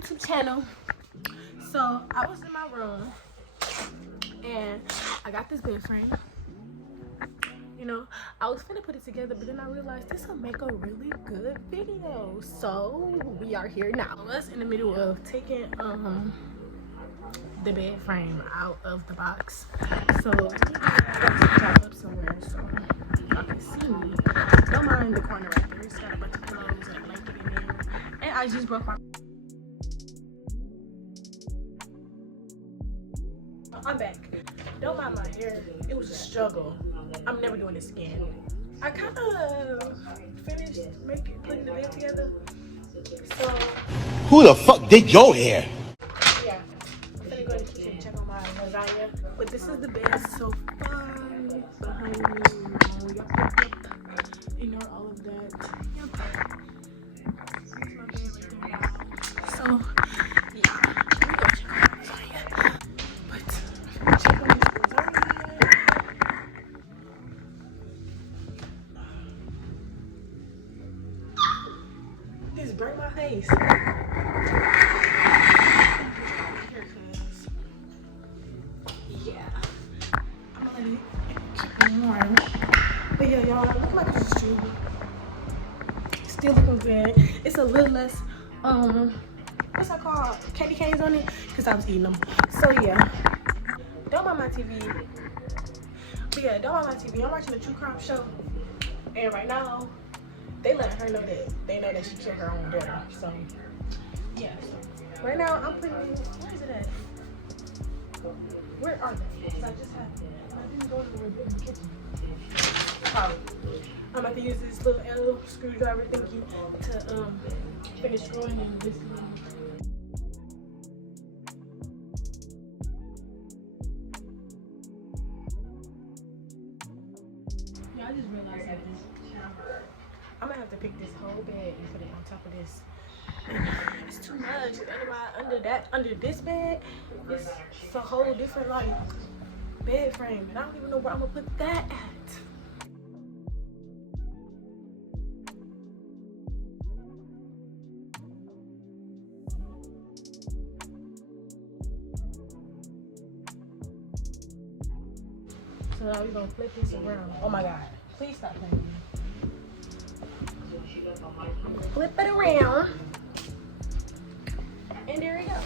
YouTube channel. So I was in my room and I got this bed frame. You know, I was finna put it together, but then I realized this will make a really good video. So we are here now. I was in the middle of taking the bed frame out of the box. So I need to put up somewhere so y'all can see me. Don't mind the corner right there. It's got a bunch of pillows and a blanket in there. And I just broke my. I'm back. Don't mind my hair. It was a struggle. I'm never doing this again. I kind of finished putting the bed together. So who the fuck did your hair? yeah, I'm gonna go to the kitchen and check on my lasagna. But this is the bed so far behind me. Yep. Ignore all of that. Yep. This is my bed right there now. So yeah, let me go check on my lasagna. But I'm gonna check on this lasagna. Just burn my face. Yeah, I'm gonna let it keep warm. But yeah, y'all, it looks like it's true. Still looking good. It's a little less what's that called? Candy canes on it, because I was eating them. So yeah, don't mind my TV. But yeah, don't mind my TV. I'm watching a true crime show, and right now they let her know that she killed her own daughter. So yeah, so right now I'm putting, where is it at? Where are they? Because I just had, I didn't go to the kitchen. I'm about to use this little L screwdriver thingy to finish screwing in this little. Yeah, I just realized that I'm gonna have to pick this whole bed and put it on top of this. It's too much. Under this bed, it's a whole different like bed frame, and I don't even know where I'm gonna put that at. So now we're gonna flip this around. Oh my God! Please stop playing. Flip it around, and there we go.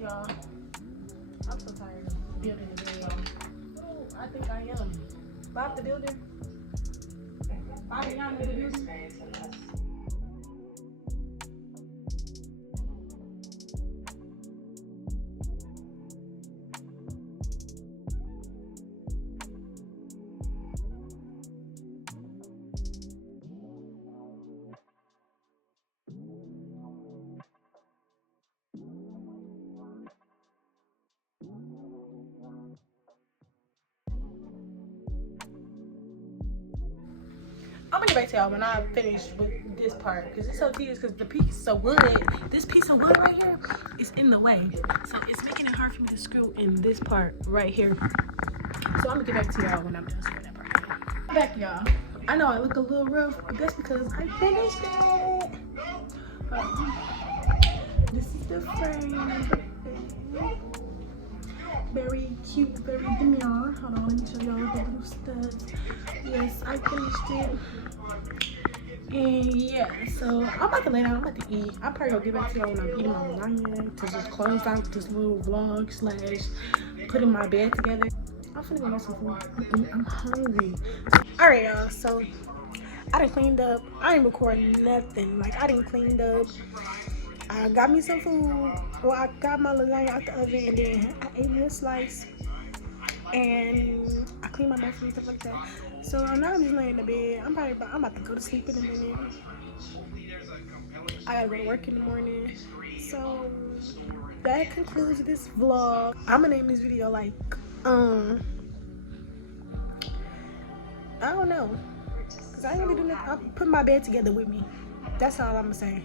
Y'all, I'm so tired of building the video. Oh, I think I am. Bob the Builder. Bobby Young the Builder. I'm gonna get back to y'all when I finish with this part, because it's so tedious, because the piece of wood, this piece of wood right here is in the way, so it's making it hard for me to screw in this part right here. So I'm gonna get back to y'all when I'm done screwing that part. I'm back, y'all. I know I look a little rough, but that's because I finished it. the frame. Very cute, very demure. Hold on, let me show y'all the little studs. Yes, I finished it. And yeah, so I'm about to lay down, I'm about to eat. I'll probably go get back to y'all when I'm eating my lasagna to just close out this little vlog slash putting my bed together. I'm finna go get some food. I'm hungry. Alright y'all, so I done cleaned up. I ain't recording nothing. Like I done cleaned up. I got me some food. Well, I got my lasagna out the oven and then I ate me a slice. And I cleaned my mouth and stuff like that. So now I'm just laying in the bed. I'm about to go to sleep in a minute. I gotta go to work in the morning. So that concludes this vlog. I'm gonna name this video like I don't know, cause I ain't gonna be doing that. I'm putting my bed together with me. That's all I'm gonna say.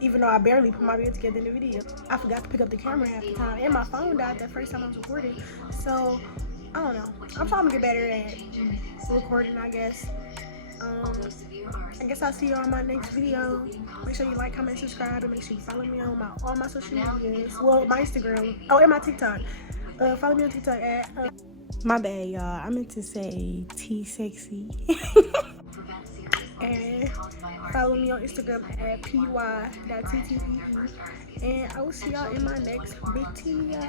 Even though I barely put my bed together in the video. I forgot to pick up the camera half the time, and my phone died that first time I was recording. So I don't know. I'm trying to get better at recording, I guess. I guess I'll see you on my next video. Make sure you like, comment, subscribe, and make sure you follow me on all my social medias. Well, my Instagram. Oh, and my TikTok. Follow me on TikTok at my bad, y'all. I meant to say sexxctee. And follow me on Instagram at py.ttee. And I will see y'all in my next video.